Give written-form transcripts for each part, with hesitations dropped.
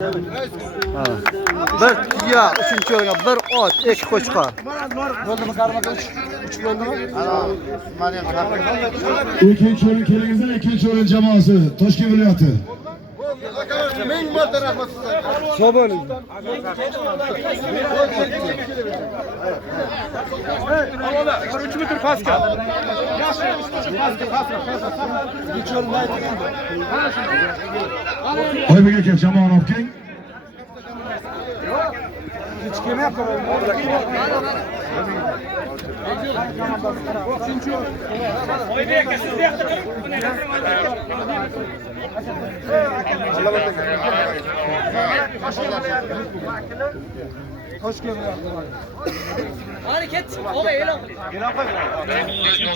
Bir tuya, üçüncü o'ringa bir ot, iki qo'chqor. Bo'ldimi qaramaga 3 bo'ldimi? İkinci o'rin kelingizlar, ikkinchi o'rin jamoasi Toshkent viloyati. Ming marta rahmat sizlarga. Sog' bo'ling. Bir 3 metr pastga. Oybek aka jamoani olib keling. Hech kim yo'q. Oybek aka siz yoqda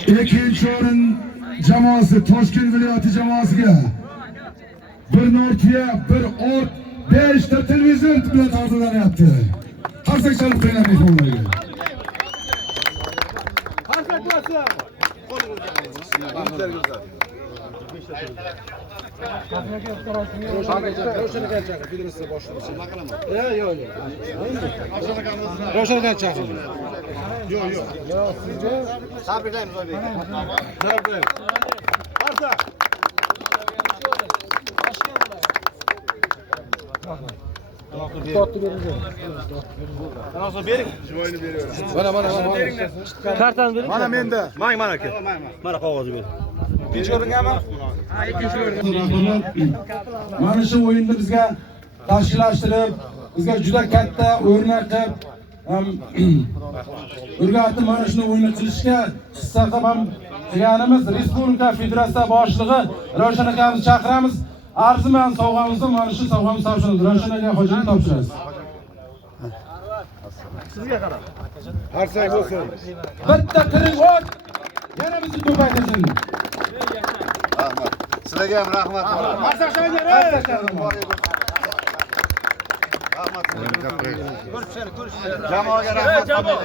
İkinci o'rin jamoasi Toshkent viloyati jamoasiga bir nortiya, bir ot, 5 ta televizor bilan taqdirlanyapti. Qarsak chalib qo'yinglar mehmonlarga. Ro'shanadan chaqir. Yo'q. Tabriklaymiz Oybek. Tabriklaymiz. Arsa. Mana bering. Jivoyini beraver. Mana. Kartani bering. Mana menda. Mana aka. Mana qog'ozni bering. Ikkinchi o'ringami? Ha, ikkinchi o'rin. Mana shu o'yinni bizga tashkillashtirib, bizga juda katta o'rnatib, o'rgatib mana shuni o'yin qilishga hissa ham qilganimiz Respublika Federatsiya boshlig'i Ravshan akamizni chaqiramiz. Arziman sovg'amizni mana shu sovg'amizni topshiramiz. Ravshan aka hojini topshiramiz. Sizga qarab. Harsak bo'lsin. Bitta tirik ot yana bizni ko'paytirsin. Rahmat. Sizlarga ham rahmat. Harsak shaylar. Jamoaga rahmat.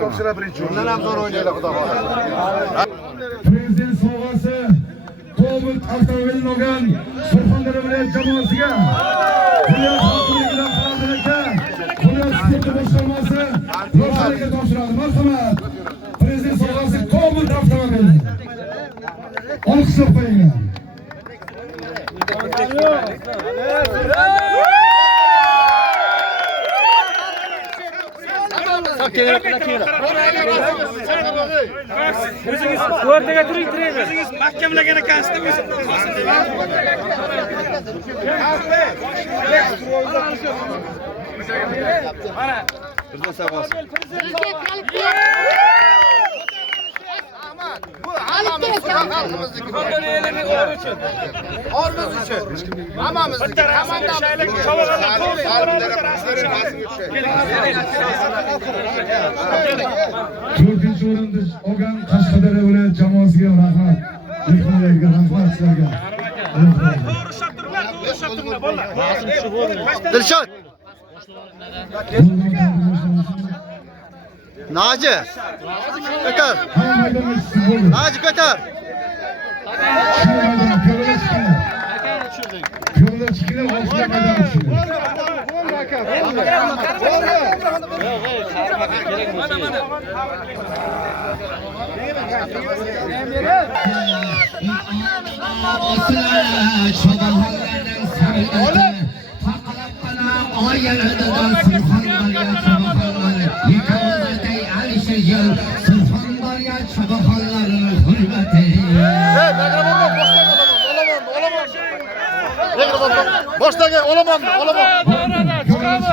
Ko'pchilar birinchi o'rindan ham zo'r o'ynaylar, xudo xohlasa. Prezident sovg'asi Tobut avtomobilini olgan Surxondaryo viloyat jamoasiga viloyat hokimligidan Fazil aka, viloyat sport boshqarmasi Ro'shanaga topshiradi. Marhamat. Prezident sovg'asi Tobut avtomobili. Olqishlab qo'yinglar. O'rtaga turing, trener. O'zingiz mahkamlagan ekansizda o'zi. Mana. Bizning savg'asi. Bu hammamiz xalqimizniki. Orimiz uchun. Hammamizniki. To'rtinchi o'rinni olgan Qashqadaryo viloyat jamoasiga rahmat. Mehmonlarga rahmat sizlarga. Dilshod. Naji. Ko'tar. Naji ko'tar. Piyoda chiqinglar, oxirgi maydon tushinglar. Boshdaga olaman. Chiqamiz.